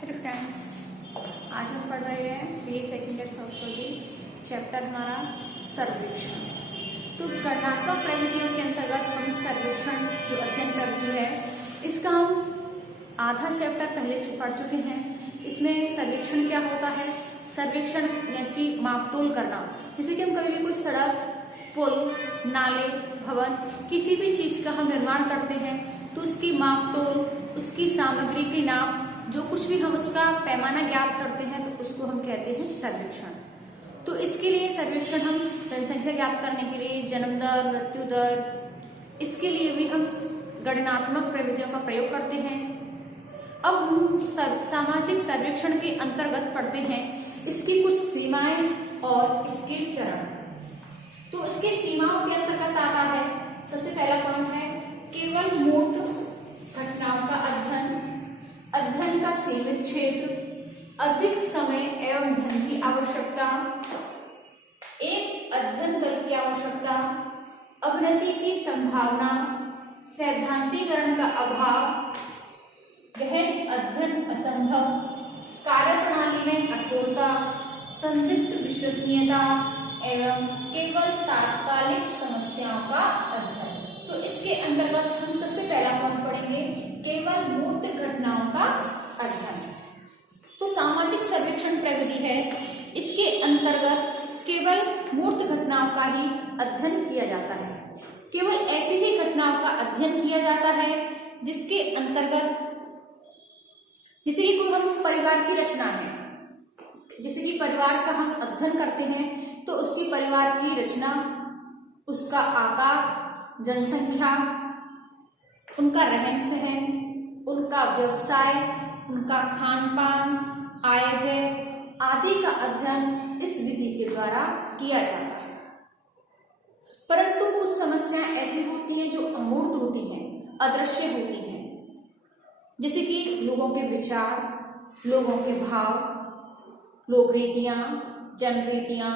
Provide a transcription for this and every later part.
Hello friends, आज हम पढ़ रहे हैं BA second year sociology chapter हमारा सर्वेक्षण। तो गणनात्मक प्रवृत्तियों के अंतर्गत हम सर्वेक्षण जो अध्ययन करती है इसका हम आधा चैप्टर पहले पढ़ चुके हैं। इसमें सर्वेक्षण क्या होता है, सर्वेक्षण यानी कि मापतोल करना। जैसे कि हम कभी भी कोई सड़क, पुल, नाले, भवन किसी भी चीज का हम निर्माण करते हैं तो उसकी मापतोल, उसकी सामग्री की नाप, जो कुछ भी हम उसका पैमाना ज्ञात करते हैं तो उसको हम कहते हैं सर्वेक्षण। तो इसके लिए सर्वेक्षण हम जनसंख्या ज्ञात करने के लिए, जन्म दर, मृत्यु दर, इसके लिए भी हम गणनात्मक प्रविधियों का प्रयोग करते हैं। अब हम सामाजिक सर्वेक्षण के अंतर्गत पढ़ते हैं इसकी कुछ सीमाएं और इसके चरण। तो इसके सीमाओं के अंतर्गत आता है, सबसे पहला पॉइंट है केवल मूर्त घटनाओं का अध्ययन, अध्ययन का सीमित क्षेत्र, अधिक समय एवं धन की आवश्यकता, एक अध्ययन दल की आवश्यकता, अवनति की संभावना, सैद्धांतिकरण का अभाव, गहन अध्ययन असंभव, कार्यप्रणाली में कठोरता, संदिग्ध विश्वसनीयता एवं केवल तात्कालिक समस्याओं का अध्ययन। तो इसके अंतर्गत हम सबसे पहला पॉइंट पढ़ेंगे केवल मूर्त घटनाओं का अध्ययन। तो सामाजिक सर्वेक्षण प्रविधि है, इसके अंतर्गत केवल मूर्त घटनाओं का ही अध्ययन किया जाता है। केवल ऐसी ही घटनाओं का अध्ययन किया जाता है जिसके अंतर्गत, जैसे कि कोई हम परिवार की रचना है, जैसे कि परिवार का हम अध्ययन करते हैं तो उसकी परिवार की रचना, उसका आकार, जनसंख्या, उनका रहन सहन, उनका व्यवसाय, उनका खान पान, आय व्यय आदि का अध्ययन इस विधि के द्वारा किया जाता है। परंतु कुछ समस्याएं ऐसी होती हैं जो अमूर्त होती हैं, अदृश्य होती हैं, जैसे कि लोगों के विचार, लोगों के भाव, लोक रीतियां, जनरीतियां,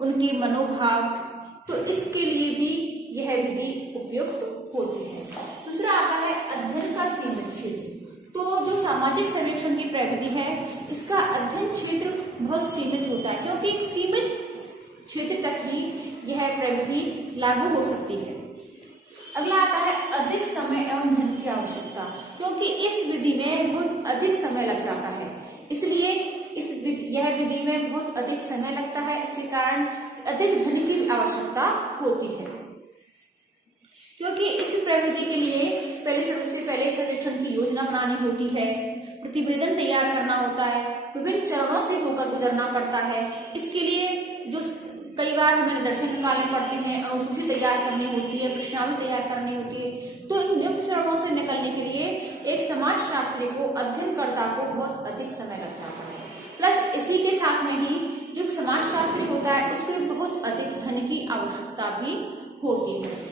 उनके मनोभाव। तो इसके लिए भी यह विधि उपयुक्त होती है। दूसरा आता है अध्ययन का सीमित क्षेत्र। तो जो सामाजिक सर्वेक्षण की प्रविधि है इसका अध्ययन क्षेत्र बहुत सीमित होता है, क्योंकि एक सीमित क्षेत्र तक ही यह प्रविधि लागू हो सकती है। अगला आता है अधिक समय एवं धन की आवश्यकता, क्योंकि इस विधि में बहुत अधिक समय लग जाता है, इसलिए यह विधि में बहुत अधिक समय लगता है, इसके कारण अधिक धन की आवश्यकता होती है। क्योंकि इस प्रविधि के लिए सबसे पहले सर्वेक्षण की योजना बनानी होती है, प्रतिवेदन तैयार करना होता है, विभिन्न चरणों से होकर गुजरना पड़ता है। इसके लिए जो कई बार हमें निदर्शन निकालने पड़ते हैं, अनुसूची तैयार करनी होती है, प्रश्नावली तैयार करनी होती है। तो इन निम्न चरणों से निकलने के लिए एक समाजशास्त्री को, अध्ययनकर्ता को बहुत अधिक समय लग जाता है। प्लस इसी के साथ में ही जो समाजशास्त्री होता है उसको बहुत अधिक धन की आवश्यकता भी होती है।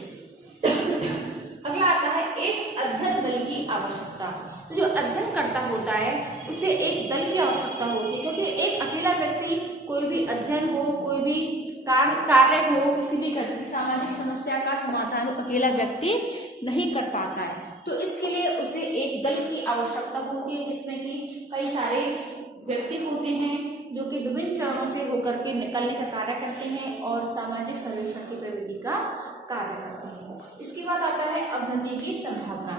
अगला आता है एक अध्ययन दल की आवश्यकता। तो जो अध्ययन करता होता है उसे एक दल की आवश्यकता होती है, क्योंकि एक अकेला व्यक्ति कोई भी अध्ययन हो, कोई भी कार्य हो, किसी भी सामाजिक समस्या का समाधान हो, अकेला व्यक्ति नहीं कर पाता है। तो इसके लिए उसे एक दल की आवश्यकता होती है, जिसमें कि कई सारे व्यक्ति होते हैं जो कि विभिन्न चरणों से होकर के निकलने का कार्य करते हैं और सामाजिक सर्वेक्षण की प्रविधि का कार्य करते हैं। इसके बाद आता है अवनति की संभावना।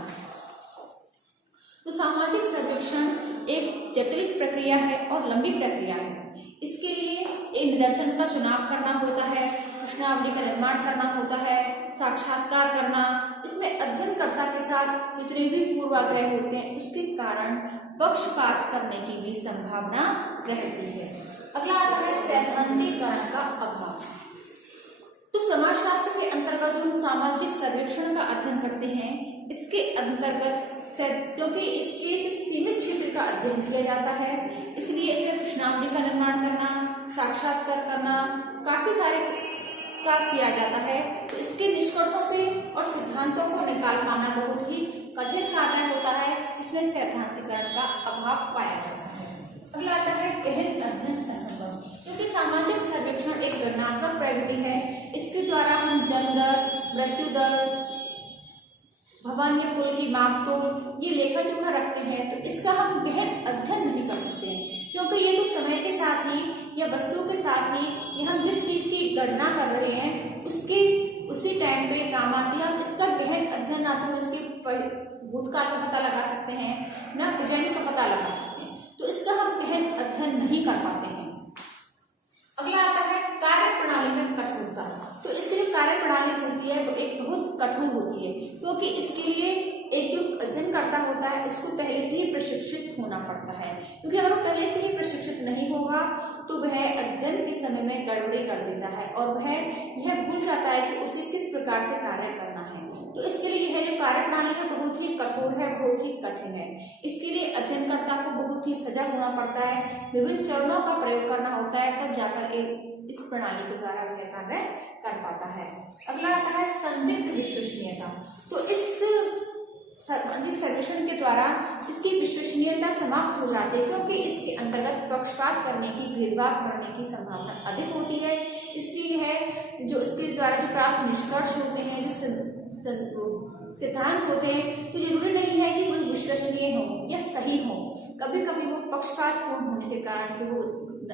तो सामाजिक सर्वेक्षण एक जटिल प्रक्रिया है और लंबी प्रक्रिया है। इसके लिए एक निदर्शन का चुनाव करना होता है, प्रश्नावली का निर्माण करना होता है, साक्षात्कार करना। इसमें अध्ययनकर्ता के साथ जितने भी पूर्वाग्रह होते हैं उसके कारण पक्षपात करने की भी संभावना रहती है। अगला आता है सैद्धांतिकरण का अभाव। तो समाजशास्त्र के अंतर्गत जो हम सामाजिक सर्वेक्षण का अध्ययन करते हैं इसके अंतर्गत क्योंकि इसके सीमित क्षेत्र का अध्ययन किया जाता है, इसलिए इसमें प्रश्नावली का निर्माण करना, साक्षात्कार करना, काफी सारे का किया जाता है। तो इसके निष्कर्षों से और सिद्धांतों को निकाल पाना बहुत ही कठिन कार्य होता है, इसमें सैद्धांतिकरण का अभाव पाया जाता है। अगला आता है गहन अध्ययन असंभव। क्योंकि सामाजिक सर्वेक्षण एक गणनात्मक प्रविधि है, इसके द्वारा हम जन्म दर, मृत्यु दर, भवन या पुल की माप तो ये लेखा जोखा रखते हैं, तो इसका हम गहन अध्ययन नहीं कर सकते हैं, क्योंकि ये तो समय के साथ ही या वस्तु के साथ ही ये हम जिस चीज की गणना कर रहे हैं उसकी उसी टाइम पे काम आती है। हम इसका गहन अध्ययन ना तो इसके भूतकाल का पता लगा सकते हैं ना प्रेजेंट का पता लगा सकते हैं, तो इसका हम गहन अध्ययन नहीं कर पाते हैं। अगला आता है कार्य प्रणाली में कठोरता। तो इसकी जो कार्य प्रणाली होती है वो एक बहुत कठोर होती है, क्योंकि इसके लिए एक जो अध्ययनकर्ता होता है उसको पहले से ही प्रशिक्षित होना पड़ता है, क्योंकि अगर वो पहले से ही प्रशिक्षित नहीं होगा तो वह अध्ययन के समय में गड़बड़ी कर देता है और वह यह भूल जाता है कि उसे किस प्रकार से कार्य करना है। तो इसके लिए यह जो कार्य प्रणाली है बहुत ही कठोर है, बहुत ही कठिन है। इसके लिए अध्ययनकर्ता को बहुत ही सजग होना पड़ता है, विभिन्न चरणों का प्रयोग करना होता है, तब जाकर इस प्रणाली के द्वारा वह कार्य कर पाता है। अगला आता है संदिग्ध विश्वसनीयता। तो इस सामाजिक सर्वेक्षण के द्वारा इसकी विश्वसनीयता समाप्त हो जाती है, क्योंकि इसके अंतर्गत पक्षपात करने की, भेदभाव करने की संभावना अधिक होती है। इसलिए है जो इसके द्वारा जो प्राप्त निष्कर्ष होते हैं, जो सिद्धांत होते हैं, तो जरूरी नहीं है कि वो विश्वसनीय हो या सही हो, कभी कभी वो पक्षपातपूर्ण होने के कारण वो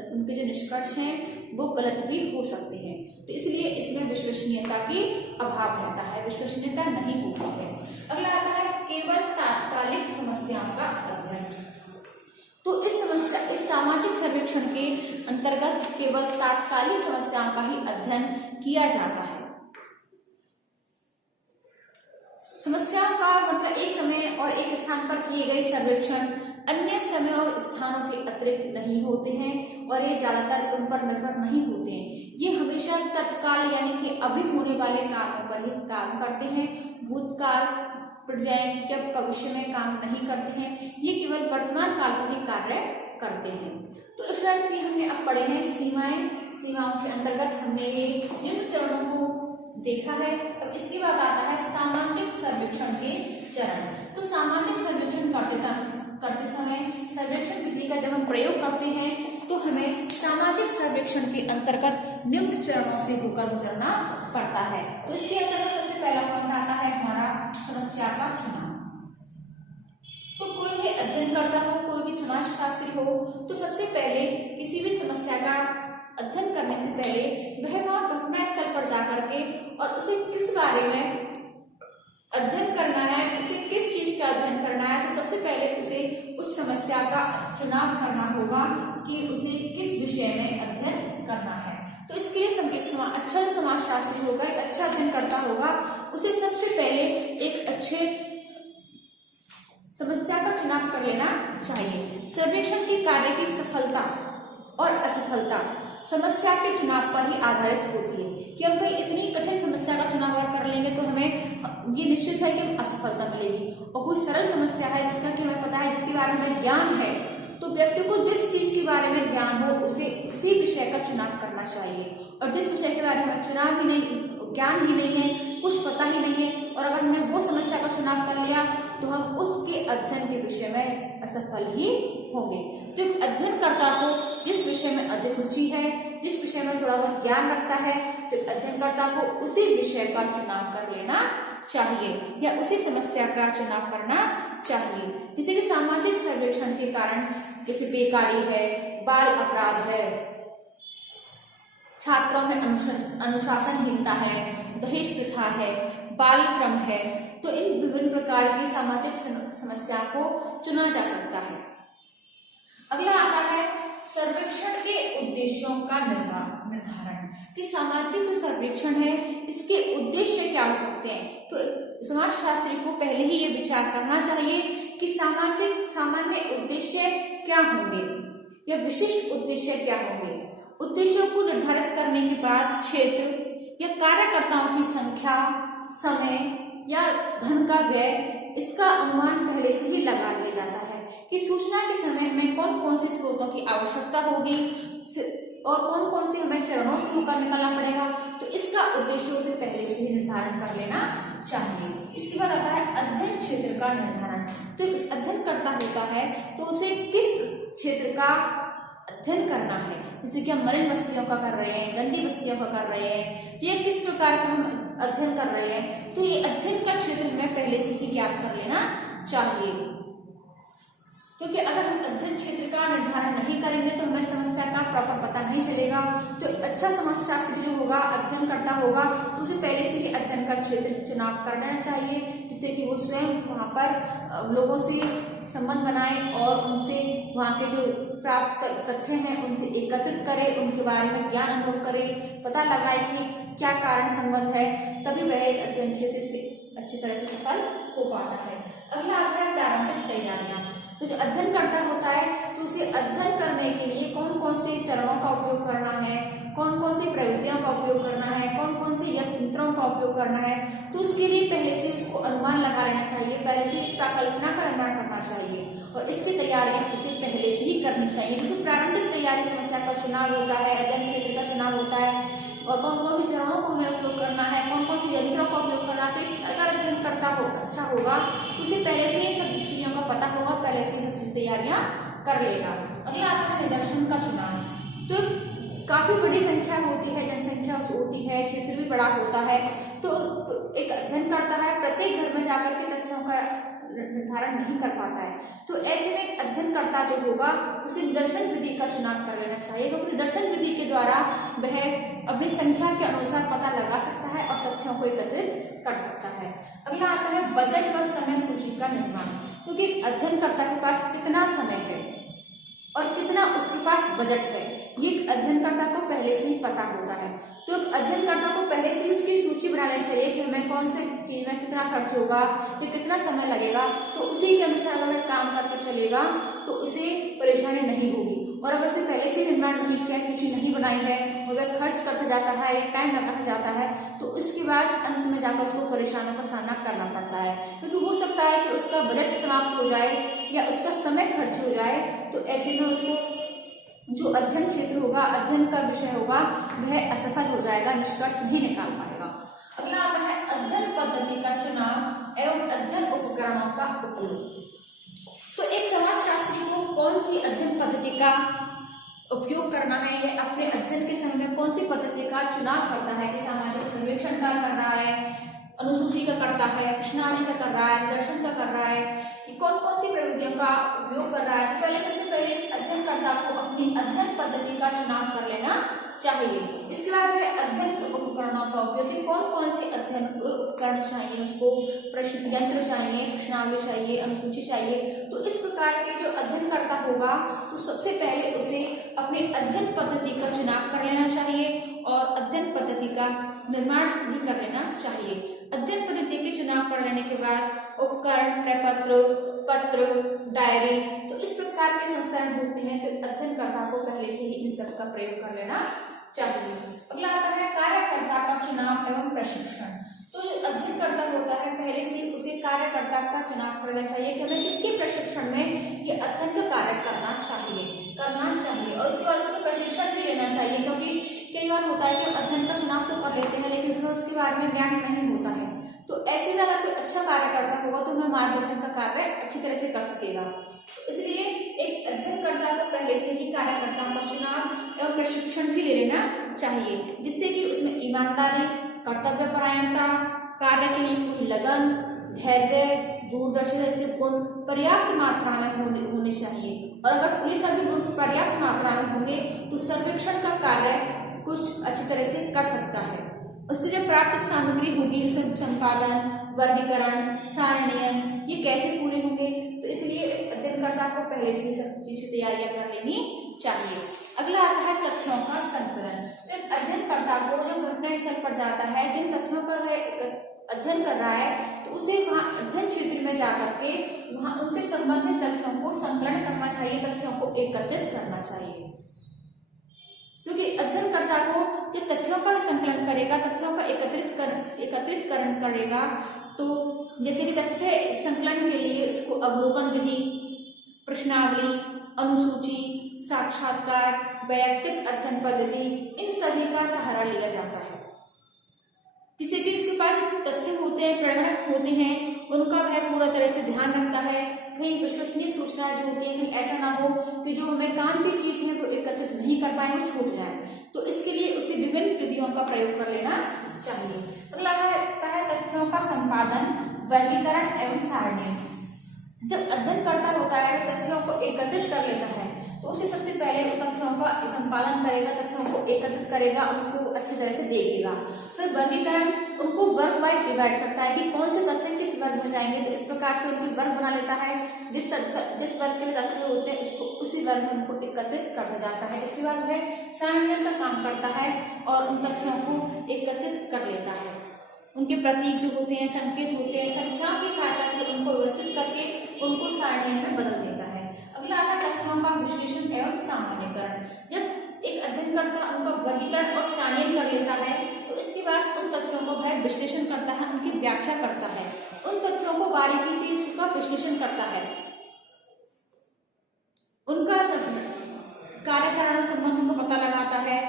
उनके जो निष्कर्ष हैं वो गलत भी हो सकते हैं। तो इसलिए इसमें विश्वसनीयता की अभाव रहता है, विश्वसनीयता नहीं होती है। अगला आता है केवल तात्कालिक समस्याओं का अध्ययन। तो इस सामाजिक सर्वेक्षण के अंतर्गत केवल तात्कालिक समस्याओं का ही अध्ययन किया जाता है। समस्याओं का मतलब एक समय और एक स्थान पर किए गए सर्वेक्षण अन्य समय और स्थानों के अतिरिक्त नहीं होते हैं और ये ज्यादातर उन पर निर्भर नहीं होते हैं। ये हमेशा तत्काल यानी कि अभी होने वाले कामों पर ही काम करते हैं, भूतकाल, प्रेजेंट या भविष्य में काम नहीं करते हैं। ये केवल वर्तमान काल पर ही कार्य करते हैं। तो इस तरह से हमने अब पढ़े हैं सीमाओं के अंतर्गत हमने ये निम्न चरणों को देखा है। अब इसके बाद आता है सामाजिक सर्वेक्षण के चरण। तो सामाजिक सर्वेक्षण करते समय सर्वेक्षण विधि का जब हम प्रयोग करते हैं तो हमें सामाजिक सर्वेक्षण के अंतर्गत निम्न चरणों से होकर गुजरना पड़ता है। तो इसके अंतर्गत सबसे पहला पॉइंट आता है हमारा समस्या का चुनाव। तो कोई भी अध्ययन करता हो, कोई भी समाजशास्त्री हो, तो सबसे पहले किसी भी समस्या का अध्ययन करने से पहले वह वहां घटना स्थल पर जाकर के और उसे किस बारे में अध्ययन करना है, उसे किस चीज का अध्ययन करना है, तो सबसे पहले उसे उस समस्या का चुनाव करना होगा कि उसे किस विषय में अध्ययन करना है। तो इसके लिए अच्छा जो समाजशास्त्री होगा, एक अच्छा अध्ययन करता होगा, उसे सबसे पहले एक अच्छे समस्या का चुनाव कर लेना चाहिए। सर्वेक्षण के कार्य की सफलता और असफलता समस्या के चुनाव पर ही आधारित होती है कि हम कोई इतनी कठिन समस्या का चुनाव अगर कर लेंगे तो हमें ये निश्चित है कि हमें असफलता मिलेगी, और कोई सरल समस्या है जिसका कि हमें पता है, जिसके बारे में ज्ञान है, तो व्यक्ति को जिस चीज के बारे में ज्ञान हो उसे उसी विषय का चुनाव करना चाहिए। और जिस विषय के बारे में चुनाव ही नहीं, ज्ञान ही नहीं है, कुछ पता ही नहीं है, और अगर हमने वो समस्या का चुनाव कर लिया तो हम उसके अध्ययन के विषय में असफल ही होंगे। तो एक अध्ययनकर्ता को जिस विषय में अधिक रुचि है, जिस विषय में थोड़ा बहुत ज्ञान रखता है, तो अध्ययनकर्ता को उसी विषय का चुनाव कर लेना चाहिए या उसी समस्या का चुनाव करना चाहिए। जैसे कि सामाजिक सर्वेक्षण के कारण जैसे बेकारी है, बाल अपराध है, छात्रों में अनुशासनहीनता है, दहेज प्रथा है, बाल श्रम है, तो इन विभिन्न प्रकार की सामाजिक समस्या को चुना जा सकता है। अगला आता है सर्वेक्षण के उद्देश्यों का निर्धारण कि सामाजिक जो सर्वेक्षण है इसके उद्देश्य क्या हो सकते हैं। तो समाजशास्त्री को पहले ही ये विचार करना चाहिए कि सामान्य उद्देश्य क्या होंगे या विशिष्ट उद्देश्य क्या होंगे। उद्देश्यों को निर्धारित करने के बाद क्षेत्र या कार्यकर्ताओं की संख्या, समय या धन का व्यय, इसका अनुमान पहले से ही लगा लिया जाता है कि सूचना के समय में कौन कौन से स्रोतों की आवश्यकता होगी और कौन कौन से हमें चरणों से होकर निकलना पड़ेगा। तो इसका उद्देश्य उसे पहले से ही निर्धारण कर लेना चाहिए। इसके बाद आता है अध्ययन क्षेत्र का निर्धारण। तो इस अध्ययन करता होता है तो उसे किस क्षेत्र का अध्ययन करना है, जैसे कि हम मलिन बस्तियों का कर रहे हैं, गंदी बस्तियों का कर रहे हैं, तो ये किस प्रकार का हम अध्ययन कर रहे हैं, तो ये अध्ययन का क्षेत्र हमें पहले से ही ज्ञात कर लेना चाहिए। क्योंकि अगर हम अध्ययन क्षेत्र का निर्धारण नहीं करेंगे तो हमें समस्या का प्रॉपर पता नहीं चलेगा। तो अच्छा समाजशास्त्री जो होगा, अध्ययन करता होगा, तो उसे पहले से ही अध्ययन का क्षेत्र चुनाव कर लेना चाहिए, जिससे कि वो स्वयं वहाँ पर लोगों से संबंध बनाए और उनसे वहाँ के जो प्राप्त तथ्य हैं उनसे एकत्रित करे, उनके बारे में ज्ञान अनुभव करे, पता लगाए कि क्या कारण संबंध है, तभी वह एक अध्ययन क्षेत्र से अच्छी तरह से सफल हो पाता है। अगला आता है प्रारंभिक तैयारियां। तो जो अध्ययन करता होता है तो उसे अध्ययन करने के लिए कौन कौन से चरणों का उपयोग करना है, कौन कौन सी प्रवृत्तियों का उपयोग करना है, कौन कौन से यंत्रों का उपयोग करना है, तो उसके लिए पहले से उसको अनुमान लगा लेना चाहिए, पहले से प्राकल्पना का निर्माण करना चाहिए और इसकी तैयारियां उसे पहले से ही करनी चाहिए। क्योंकि प्रारंभिक तैयारी समस्या का चुनाव होता है, अध्ययन क्षेत्र का चुनाव होता है और कौन कौन से चरणों को हमें उपयोग करना है, कौन कौन से यंत्रों का उपयोग करना है। तो अगर अध्ययन करता हो अच्छा होगा तो उसे पहले से ही सब चीजों का पता होगा, पहले से सब चीज तैयारियां कर लेगा। अगला आता है निदर्शन का चुनाव। तो काफी बड़ी संख्या होती है, जनसंख्या होती है, क्षेत्र भी बड़ा होता है, तो एक अध्ययन करता है प्रत्येक घर में जाकर के तथ्यों का निर्धारण नहीं कर पाता है। तो ऐसे में अध्ययनकर्ता जो होगा उसे निदर्शन विधि का चुनाव कर लेना चाहिए, क्योंकि निदर्शन विधि के द्वारा वह अपनी संख्या के अनुसार पता लगा सकता है और तथ्यों को एकत्रित कर सकता है। अगला आता है बजट व समय सूची का निर्माण। क्योंकि अध्ययनकर्ता के पास कितना समय है और कितना उसके पास बजट है, ये अध्ययनकर्ता को पहले से ही पता होता है। तो अध्ययनकर्ता को पहले से ही उसकी सूची बनानी चाहिए कि हमें कौन से चीज में कितना खर्च होगा, या कितना समय लगेगा, तो उसी के अनुसार अगर वह काम करके चलेगा तो उसे परेशानी नहीं होगी। और अगर उसे पहले से निर्माण नहीं किया, सूची नहीं बनाई है और वह खर्च करता जाता है या टाइम लगाता जाता है, तो उसके बाद अंत में जाकर उसको परेशानियों का सामना करना पड़ता है। क्योंकि हो सकता है कि उसका बजट समाप्त हो जाए या उसका समय खर्च हो जाए, तो ऐसे में उसको जो अध्ययन क्षेत्र होगा, अध्ययन का विषय होगा, वह असफल हो जाएगा, निष्कर्ष नहीं निकाल पाएगा। अगला आता है अध्ययन पद्धति का चुनाव एवं अध्ययन उपकरणों का उपयोग। तो एक समाजशास्त्री को कौन सी अध्ययन पद्धति का उपयोग करना है, या अपने अध्ययन के समय में कौन सी पद्धति का चुनाव करता है, कि सामाजिक सर्वेक्षण का कर रहा है, अनुसूची का करता है, प्रश्नावली का कर रहा है, निदर्शन का कर रहा है, कौन कौन सी प्रविधियों का उपयोग कर रहा है। पहले सबसे पहले अध्ययनकर्ता को अपनी अध्ययन पद्धति का चुनाव कर लेना चाहिए। इसके बाद है अध्ययन के उपकरणों का उपयोग, कौन कौन से अध्ययन उपकरण चाहिए उसको, प्रश्न यंत्र चाहिए, प्रश्नावली चाहिए, अनुसूची चाहिए। तो इस प्रकार के जो अध्ययनकर्ता होगा तो सबसे पहले उसे अपनी अध्ययन पद्धति का चुनाव कर लेना चाहिए और अध्ययन पद्धति का निर्माण भी कर लेना चाहिए। अध्ययन पद्धति के चुनाव कर लेने के बाद उपकरण, प्रपत्र, पत्र, डायरी, तो इस प्रकार के संस्करण होते हैं, तो अध्ययनकर्ता को पहले से ही इन सब का प्रयोग कर लेना चाहिए। अगला आता है कार्यकर्ता का चुनाव एवं प्रशिक्षण। तो जो अध्ययनकर्ता होता है पहले से ही उसे कार्यकर्ता का चुनाव करना चाहिए कि हमें किसके प्रशिक्षण में ये अध्ययन का कार्य करना चाहिए और उसके बाद उसको प्रशिक्षण भी लेना चाहिए। क्योंकि कई बार होता है कि अध्ययन का चुनाव तो कर लेते हैं लेकिन हमें उसके बारे में ज्ञान नहीं होता है, तो ऐसे में अगर कोई अच्छा कार्य करता होगा तो हमें मार्गदर्शन का कार्य अच्छी तरह से कर सकेगा। तो इसलिए एक अध्ययनकर्ता को पहले से ही कार्यकर्ताओं का चुनाव एवं प्रशिक्षण भी ले लेना चाहिए, जिससे कि उसमें ईमानदारी, कर्तव्यपरायणता, कार्य के लिए पूरी लगन, धैर्य, दूरदर्शी जैसे गुण पर्याप्त मात्रा में होने चाहिए। और अगर ये सभी गुण पर्याप्त मात्रा में होंगे तो सर्वेक्षण का कार्य कुछ अच्छी तरह से कर सकता है। उसकी जो प्राप्त सामग्री होगी उसमें संपादन, वर्गीकरण, सारणीयन, ये कैसे पूरे होंगे, तो इसलिए अध्ययनकर्ता को पहले से सब चीज की तैयारियां कर लेनी चाहिए। अगला आता है तथ्यों का संकलन। तो अध्ययनकर्ता को जो घटनास्थल पर जाता है, जिन तथ्यों का वह अध्ययन कर रहा है, तो उसे वहाँ अध्ययन क्षेत्र में जाकर के वहाँ उनसे संबंधित तथ्यों को संकलन करना चाहिए, तथ्यों को एकत्रित करना चाहिए। क्योंकि अध्ययनकर्ता को जो तथ्यों का संकलन करेगा, तथ्यों का एकत्रितकरण करेगा, तो जैसे कि तथ्य संकलन के लिए उसको अवलोकन विधि, प्रश्नावली, अनुसूची, साक्षात्कार, वैयक्तिक अध्ययन पद्धति, इन सभी का सहारा लिया जाता है, जिससे कि उसके पास तथ्य होते हैं, प्रेरणक होते हैं, उनका वह पूरा तरह से ध्यान रखता है, कहीं विश्वसनीय सूचना सूचनाएं जो होती हैं, ऐसा ना हो कि जो हमें काम की चीज है वो एकत्रित नहीं कर पाए, वो छूट जाए। तो इसके लिए उसे विभिन्न विधियों का प्रयोग कर लेना चाहिए। अगला है तथ्यों का संपादन, वर्गीकरण एवं सारणी। जब अध्ययनकर्ता होता है तथ्यों को एकत्रित कर लेता है तो उसे सबसे पहले तथ्यों का संपादन करेगा, तथ्यों को एकत्रित करेगा, उनको अच्छी तरह से देखेगा। फिर वर्गीकरण, उनको वर्ग वाइज डिवाइड करता है कि कौन से तथ्य किस वर्ग में जाएंगे, तो इस प्रकार से उनको वर्ग बना लेता है। जिस वर्ग के तथ्य होते हैं उसको उसी वर्ग में उनको एकत्रित कर जाता है। इसके बाद वह सारणीकरण का काम करता है और उन तथ्यों को एकत्रित कर लेता है। उनके प्रतीक जो होते हैं, संकेत होते हैं, संख्या की सहायता से उनको व्यवस्थित करके उनको सारणी में बदल देता है। अगला आता है तथ्यों का विश्लेषण एवं सामान्यीकरण। जब एक अध्ययनकर्ता उनका वर्गीकरण और सारणीकरण कर लेता है तो इसके बाद उन तथ्यों को वह विश्लेषण करता है, उनकी व्याख्या करता है, उन तथ्यों को बारीकी से उसका विश्लेषण करता है, उनका कार्य कारण संबंध को पता लगाता है,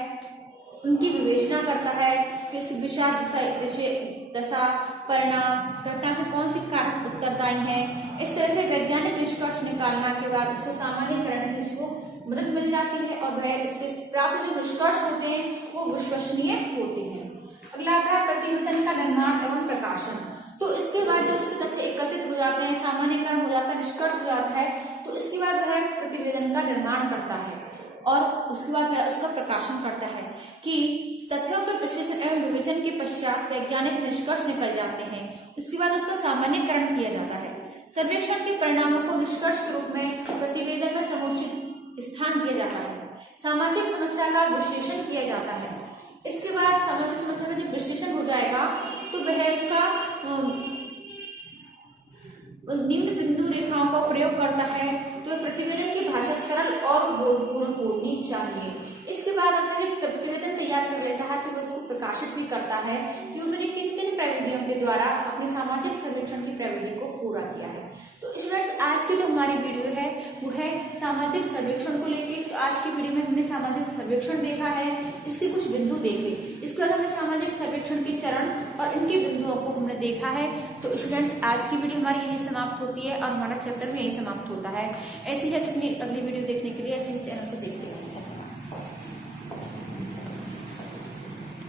उनकी विवेचना करता है, किस विषय दशा परिणाम घटना के कौन सी कारक उत्तरदायी हैं। इस तरह से वैज्ञानिक निष्कर्ष निकालने के बाद उसको सामान्यीकरण की उसको मदद मिल जाती है और वह इसके प्राप्त जो निष्कर्ष होते हैं वो विश्वसनीय होते हैं। अगला आता है प्रतिवेदन का निर्माण एवं प्रकाशन। तो इसके बाद जब उसके तथ्य एकत्रित हो जाते हैं, सामान्यीकरण हो जाता है, निष्कर्ष हो जाता है, तो इसके बाद वह प्रतिवेदन का निर्माण करता है और उसके बाद उसका प्रकाशन करता है कि तथ्यों के विश्लेषण एवं विवेचन के पश्चात वैज्ञानिक निष्कर्ष निकल जाते हैं। उसके बाद उसका सामान्यीकरण किया जाता है। सर्वेक्षण के परिणामों को निष्कर्ष के रूप में प्रतिवेदन में समुचित स्थान दिया जाता है। सामाजिक समस्या का विश्लेषण किया जाता है। इसके बाद सामाजिक समस्या का जब विश्लेषण हो जाएगा तो वह इसका निम्न बिंदु रेखाओं का प्रयोग करता है। तो प्रतिवेदन की भाषा सरल और बोधपूर्ण होनी चाहिए। इसके बाद अपने जब प्रतिवेदन तैयार कर लेता है तो वह उसको प्रकाशित भी करता है कि उसने किन किन प्रविधियों के द्वारा अपनी सामाजिक सर्वेक्षण की प्रविधि को पूरा किया है। तो स्टूडेंट्स, आज की जो हमारी वीडियो है वो है सामाजिक सर्वेक्षण को लेकर। तो आज की वीडियो में हमने सामाजिक सर्वेक्षण देखा है, इसके कुछ बिंदु देखे। इसके बाद हमने सामाजिक सर्वेक्षण के चरण और इनके बिंदुओं को हमने देखा है। तो स्टूडेंट्स, आज की वीडियो हमारी यही समाप्त होती है और हमारा चैप्टर भी यही समाप्त होता है। ऐसी ही अपनी अगली वीडियो देखने के लिए ऐसे ही चैनल को देखते हैं।